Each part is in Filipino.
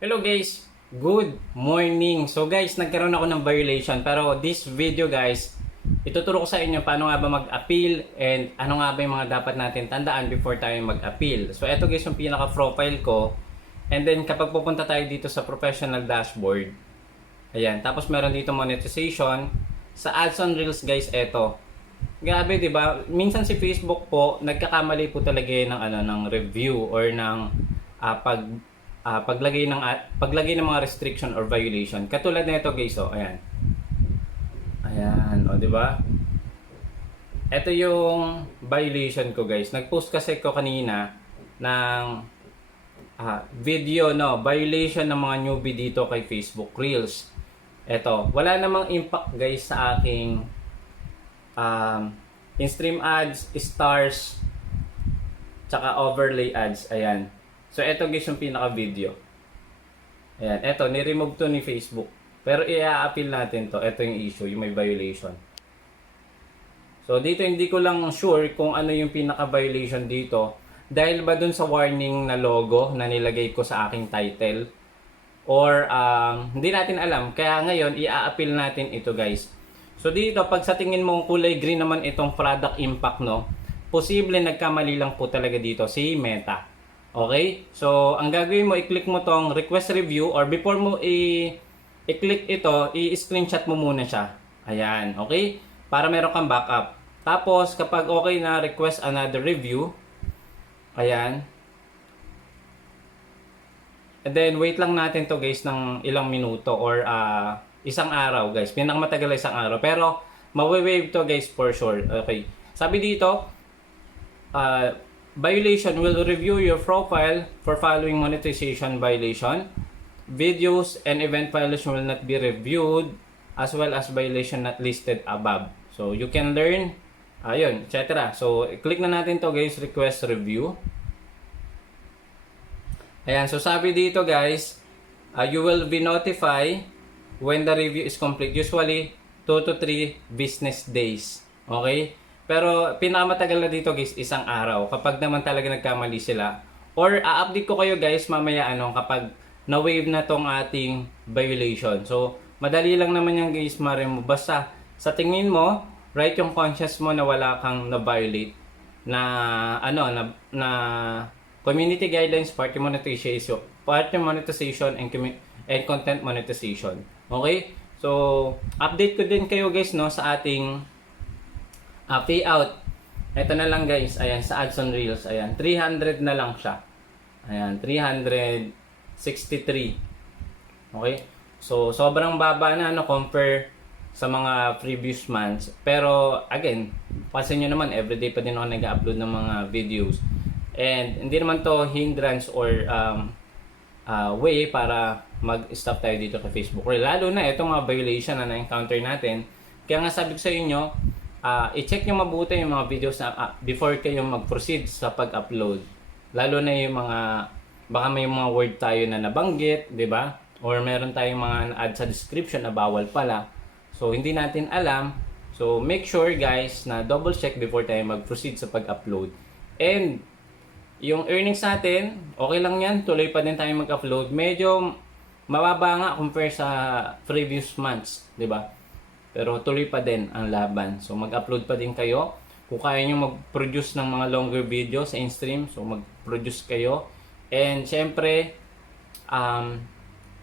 Hello guys, good morning. So guys, nagkaroon ako ng violation pero this video guys, ituturo ko sa inyo paano nga ba mag-appeal and ano nga ba yung mga dapat natin tandaan before tayo mag-appeal. So eto guys yung pinaka-profile ko, and then kapag pupunta tayo dito sa professional dashboard, ayan, tapos meron dito monetization. Sa ads on reels guys, eto. Grabe 'di ba? Minsan si Facebook po nagkakamali po talaga ng review or ng paglagay ng mga restriction or violation. Katulad nito guys, oh, ayan. Ayan, oh, 'di ba? Ito yung violation ko guys. Nag-post kasi ko kanina ng video, no, violation ng mga newbie dito kay Facebook Reels. Ito, wala namang impact guys sa aking in-stream ads, stars, tsaka overlay ads. Ayan. So, ito guys yung pinaka-video. Ayan. Ito, ni-remove to ni Facebook. Pero i-a-appeal natin to. Ito yung issue, yung may violation. So, dito hindi ko lang sure kung ano yung pinaka-violation dito. Dahil ba dun sa warning na logo na nilagay ko sa aking title? Or, hindi natin alam. Kaya ngayon, i-a-appeal natin ito guys. So, dito, pag sa tingin mo kulay green naman itong product impact, no? Posible nagkamali lang po talaga dito si Meta. Okay? So, ang gagawin mo, i-click mo tong request review or before mo i-click ito, i-screenshot mo muna siya. Ayan. Okay? Para meron kang backup. Tapos, kapag okay na, request another review. Ayan. And then, wait lang natin to guys ng ilang minuto or isang araw guys. Pinakamatagal isang araw. Pero, mawi-wave to guys for sure. Okay. Sabi dito, violation will review your profile for following monetization violation. Videos and event violation will not be reviewed as well as violation not listed above. So you can learn, ayun, etc. So click na natin to guys, request review. Ayan, so sabi dito guys, you will be notified when the review is complete. Usually 2 to 3 business days. Okay? Pero pinakamatagal na dito guys, isang araw. Kapag naman talaga nagkamali sila. Or update ko kayo guys mamaya kapag na-wave na tong ating violation. So, madali lang naman yan guys ma-remove. Basta sa tingin mo, right yung conscious mo na wala kang na-violate na na community guidelines, party monetization and content monetization. Okay? So, update ko din kayo guys sa ating payout. Ito na lang guys, ayan, sa ads on reels, ayan, 300 na lang siya. Ayan, 363. Okay? So, sobrang baba na compare sa mga previous months. Pero, again, pansin nyo naman, everyday pa din ako nag-upload ng mga videos. And, hindi naman to hindrance or way para mag-stop tayo dito kay Facebook. Lalo na, itong mga violation na na-encounter natin. Kaya nga sabi ko sa inyo, i-check nyo mabuti yung mga videos na before kayo mag-proceed sa pag-upload. Lalo na yung mga, baka may mga word tayo na nabanggit, di ba? Or meron tayong mga add sa description na bawal pala. So, hindi natin alam. So, make sure guys na double check before tayo mag-proceed sa pag-upload. And, yung earnings natin, okay lang yan. Tuloy pa din tayo mag-upload. Medyo mababa nga compare sa previous months, di ba? Pero tuloy pa din ang laban. So mag-upload pa din kayo. Kung kaya nyo mag-produce ng mga longer video sa in-stream, so mag-produce kayo. And syempre,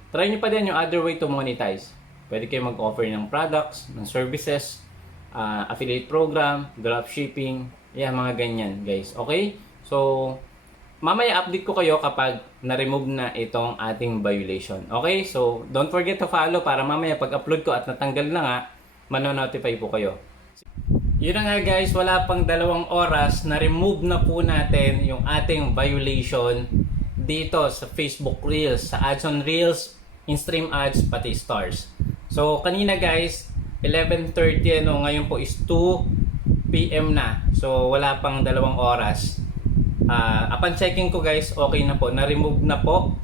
try nyo pa din yung other way to monetize. Pwede kayo mag-offer ng products, ng services, affiliate program, dropshipping, mga ganyan guys. Okay? So, mamaya update ko kayo kapag na-remove na itong ating violation. Okay? So, don't forget to follow para mamaya pag-upload ko at natanggal na nga, manonotify po kayo. Yun na nga guys, wala pang 2 oras, na-remove na po natin yung ating violation dito sa Facebook Reels, sa ads on Reels, in-stream ads, pati stars. So kanina guys, 11:30 ngayon po is 2 PM na. So wala pang 2 oras. Upon checking ko guys, okay na po, na-remove na po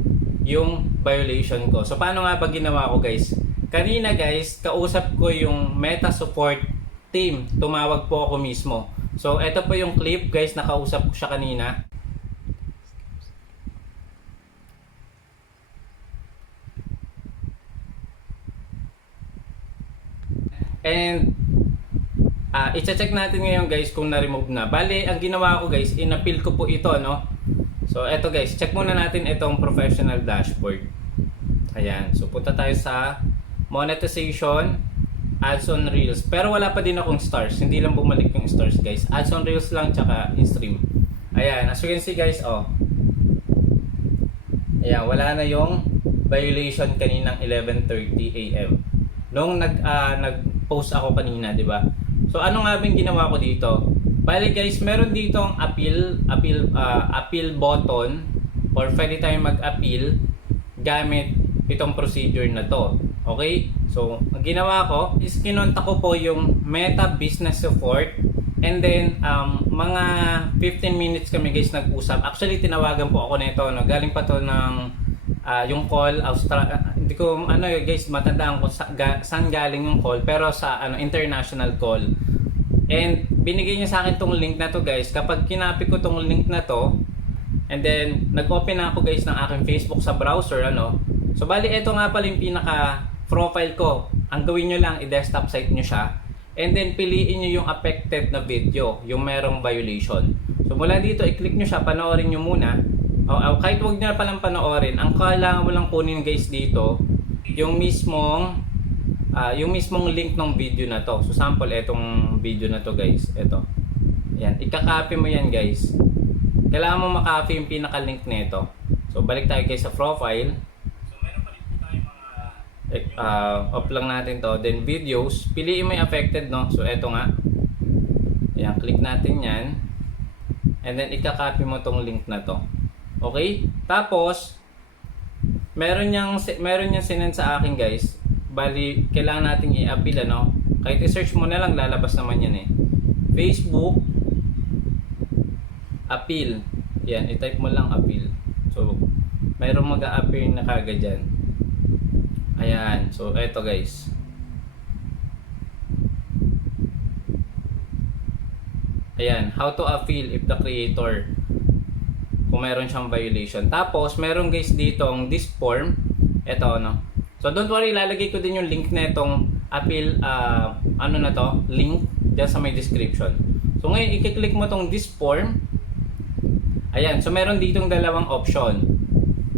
yung violation ko. So paano nga ba ginawa ko guys? Kanina guys, kausap ko yung Meta support team. Tumawag po ako mismo. So, ito po yung clip guys, nakausap ko siya kanina. And i-check natin ngayon guys kung na-remove na. Bale, ang ginawa ko guys, in-appeal ko po ito, no? So, eto guys, check muna natin itong professional dashboard. Ayan. So, punta tayo sa monetization, ads on reels. Pero wala pa din akong stars. Hindi lang bumalik yung stars guys. Ads on reels lang, tsaka in-stream. Ayan. As you can see guys, oh. Ayan, wala na yung violation kaninang 11:30 AM. Nung nag-post ako kanina, di ba? So ano nga bang ginawa ko dito? Bale guys, meron ditong appeal button or pwede tayong mag-appeal gamit itong procedure na to. Okay? So, ang ginawa ko is kinontak ko po yung Meta Business Support and then mga 15 minutes kami guys nag-usap. Actually, tinawagan po ako nito, no? Galing pa to ng yung call hindi ko guys matandaan ko saan galing yung call, pero sa international call. And binigay niya sa akin tong link na to guys. Kapag kinopy ko tong link na to and then nag-open na ako guys ng aking Facebook sa browser, so bali ito nga pala yung pinaka profile ko. Ang gawin nyo lang, i-desktop site nyo siya and then piliin nyo yung affected na video, yung merong violation. So mula dito, i-click nyo siya, panoorin nyo muna. Kahit wag nyo na palang panoorin, ang kailangan mo lang kunin guys dito yung mismong link ng video na to. So sample etong video na to guys, ito. Yan, ika-copy mo yan guys. Kailangan mo ma-copy yung pinaka-link nito. So balik tayo guys sa profile. So meron pa rin po tayong mga off lang natin to. Then videos, piliin mo yung affected, no. So eto nga. Yan, click natin yan. And then ika-copy mo tong link na to. Okay? Tapos meron niyang sinend sa akin guys. Bali, kailangan nating i-appeal, kahit i-search mo na lang, lalabas naman yan eh. Facebook appeal. Yan, i-type mo lang appeal. So, mayroong mag-a-appear na kagad dyan. Ayan. So, eto guys. Ayan. How to appeal if the creator, kung meron siyang violation. Tapos, meron guys ditong this form. Eto, So don't worry, lalagay ko din yung link na itong appeal, link dyan sa may description. So ngayon, i-click mo tong this form. Ayan, so meron ditong dalawang option.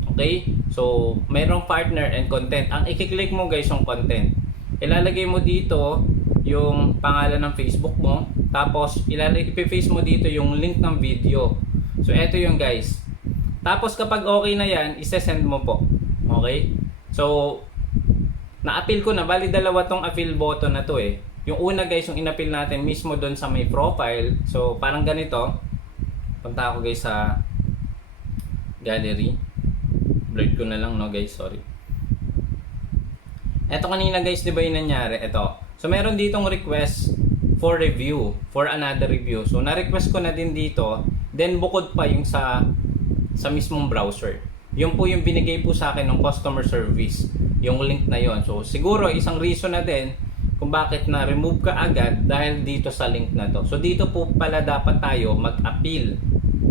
Okay? So, merong partner and content. Ang i-click mo guys yung content. Ilalagay mo dito yung pangalan ng Facebook mo. Tapos, ipaste mo dito yung link ng video. So, eto yung guys. Tapos, kapag okay na yan, isa-send mo po. Okay? So, na-appeal ko na, bali dalawa tong appeal button na to eh. Yung una guys, yung in-appeal natin mismo doon sa may profile. So parang ganito. Punta ako guys sa gallery. Blurred ko na lang guys, sorry. Eto kanina guys, di ba yung nangyari? Eto. So meron ditong request for review, for another review. So na-request ko na din dito. Then bukod pa yung sa mismong browser. Yung po yung binigay po sa akin ng customer service, yung link na yon. So siguro isang reason na din kung bakit na-remove ka agad dahil dito sa link na to. So dito po pala dapat tayo mag-appeal.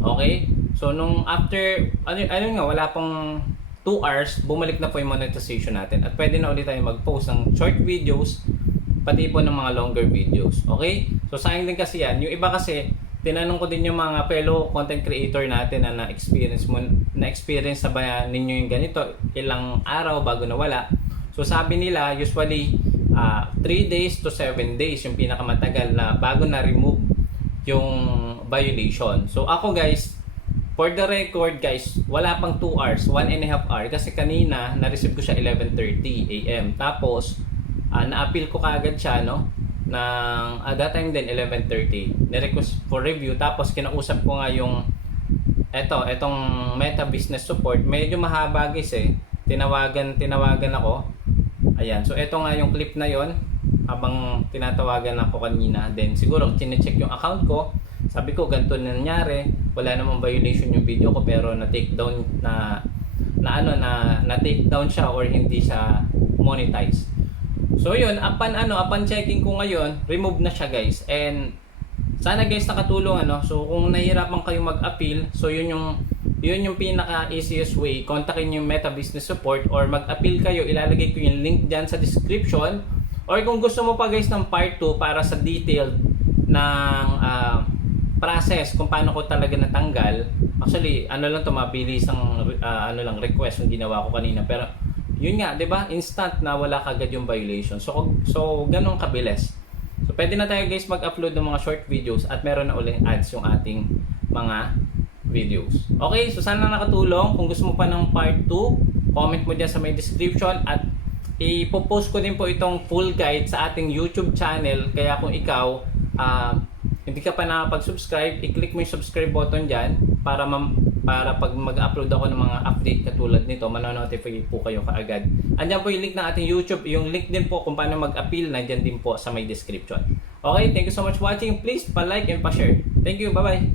Okay? So nung after, wala pong 2 hours, bumalik na po yung monetization natin. At pwede na ulit tayo mag-post ng short videos, pati po ng mga longer videos. Okay? So sayang din kasi yan. Yung iba kasi, tinanong ko din yung mga fellow content creator natin na na-experience na ba ninyo yung ganito, ilang araw bago nawala. So sabi nila, usually 3 days to 7 days yung pinakamatagal na bago na-remove yung violation. So ako guys, for the record guys, wala pang 2 hours, 1.5 hour kasi kanina na-receive ko siya 11:30 AM. Tapos na-appeal ko kaagad siya ng that time din 11:30, ni-request for review. Tapos kinausap ko nga yung etong Meta Business Support. Medyo mahaba guys eh. Tinawagan ako. Ayan, so eto nga yung clip na yon habang tinatawagan ako kanina. Then siguro chine-check yung account ko. Sabi ko ganito na nangyari, wala namang violation yung video ko pero na-take down na-take down siya or hindi siya monetize. So yun, upon checking ko ngayon, remove na siya guys. And sana guys nakatulong So kung nahihirapan kayo mag-appeal, so yun yung pinaka easiest way. Kontakin yung Meta Business Support or mag-appeal kayo. Ilalagay ko yung link diyan sa description. Or kung gusto mo pa guys ng part 2 para sa detailed ng process kung paano ko talaga natanggal. Actually, ano lang to, mabilis ang ano lang request yung ginawa ko kanina, pero yun nga, 'di ba? Instant na wala kagad yung violation. So ganun kabilis. So pwede na tayo guys mag-upload ng mga short videos at meron na ulit ads yung ating mga videos. Okay, so sana nakatulong. Kung gusto mo pa ng part 2, comment mo dyan sa may description at ipopost ko din po itong full guide sa ating YouTube channel. Kaya kung ikaw hindi ka pa nakapag-subscribe, i-click mo yung subscribe button dyan para pag mag-upload ako ng mga update katulad nito, manonotify po kayo kaagad. Andyan po yung link ng ating YouTube, yung link din po kung paano mag-appeal, nandyan din po sa may description. Okay, thank you so much for watching. Please pa-like and pa-share. Thank you, bye-bye!